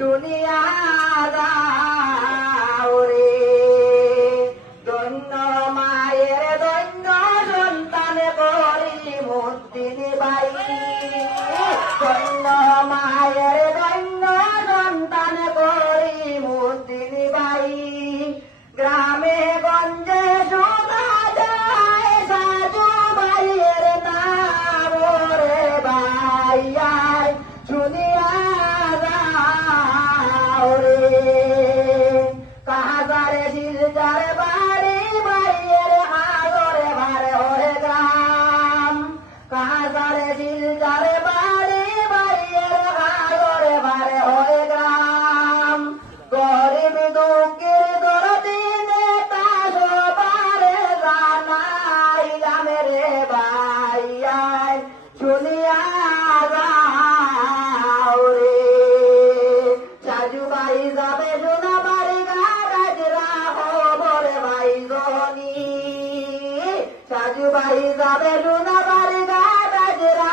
শুনিয়া যাও রে। দৈন্য মায়ের দৈন্য সন্তান করি মুদ্দিনী বাই, দৈন্য মায়ের দৈন্য সন্তান করি মুদ্দিনী বাই। গ্রামে গঞ্জে শোনা যায় সাজু ভাইয়ের নাম রে ভাইয়ার শুনিয়া যাও রে। কাহাজারে শিলজার বাড়ি ভাইয়ের হাজরে ভারে হয়ে গ্রাম, কাহাজারে শিলজার বাড়ি ভাইয়ের হাজরে ভারে হয়ে গ্রাম। গরিব দুঃখের দরদি নেতা সবারে জানাইলাম রে ভাইয়াই শুনিয়া যাও রে। সাজু ভাই যাবে সোনা বাড়ি গাজরা খবরে ভাই জনি, সাজু ভাই যাবে সোনা বাড়ি গাজরা